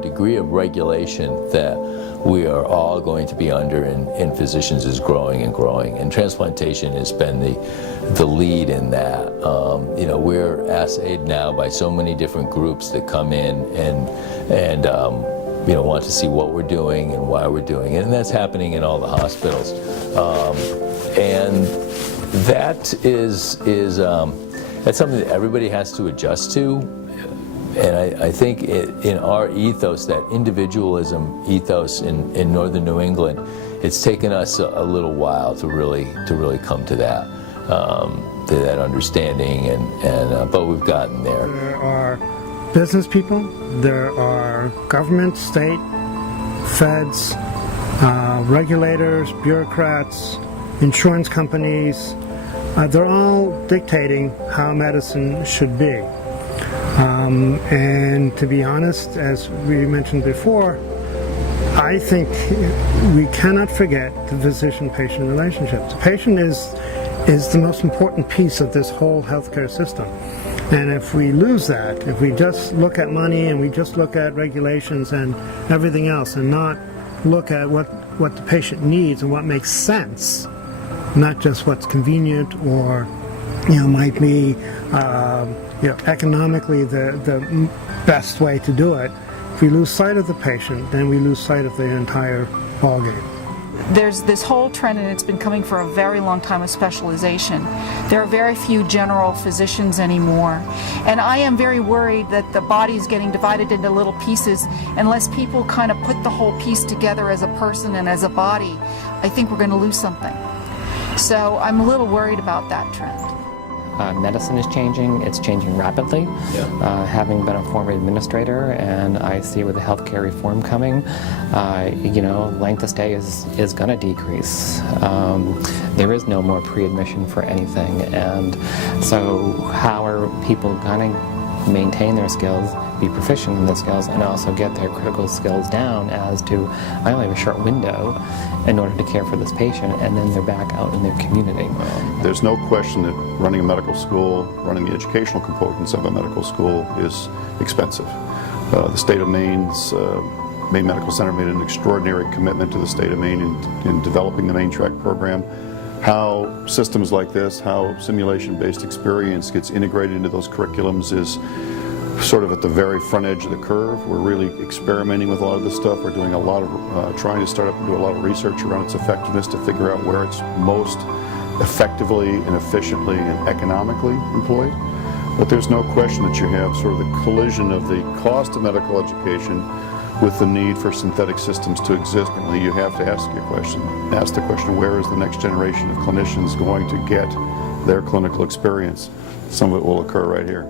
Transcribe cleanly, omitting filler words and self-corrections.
the degree of regulation that we are all going to be under in physicians is growing and growing, and transplantation has been the lead in that. You know, we're assayed now by so many different groups that come in and you know, want to see what we're doing and why we're doing it, and that's happening in all the hospitals. And that is that's something that everybody has to adjust to. And I think in our ethos, that individualism ethos in northern New England, it's taken us a little while to really come to that understanding, and but we've gotten there. There are business people, there are government, state, feds, regulators, bureaucrats, insurance companies. They're all dictating how medicine should be. And to be honest, as we mentioned before, I think we cannot forget the physician-patient relationship. The patient is the most important piece of this whole healthcare system. And if we lose that, if we just look at money and we just look at regulations and everything else and not look at what the patient needs and what makes sense, not just what's convenient or, you know, might be you know, economically the best way to do it. If we lose sight of the patient, then we lose sight of the entire ballgame. There's this whole trend, and it's been coming for a very long time, of specialization. There are very few general physicians anymore, and I am very worried that the body is getting divided into little pieces. Unless people kind of put the whole piece together as a person and as a body, I think we're going to lose something. So I'm a little worried about that trend. Medicine is changing. It's changing rapidly. Yeah. Having been a former administrator, and I see with the healthcare reform coming, you know, length of stay is going to decrease. There is no more pre-admission for anything, and so how are people going to maintain their skills, be proficient in the skills, and also get their critical skills down as to, I only have a short window in order to care for this patient, and then they're back out in their community. There's no question that running a medical school, running the educational components of a medical school is expensive. The state of Maine's Maine Medical Center made an extraordinary commitment to the state of Maine in developing the Maine Track program. How systems like this, how simulation-based experience gets integrated into those curriculums is sort of at the very front edge of the curve. We're really experimenting with a lot of this stuff. We're doing a lot of, trying to start up and do a lot of research around its effectiveness to figure out where it's most effectively and efficiently and economically employed. But there's no question that you have sort of the collision of the cost of medical education with the need for synthetic systems to exist. And you have to ask the question, where is the next generation of clinicians going to get their clinical experience? Some of it will occur right here.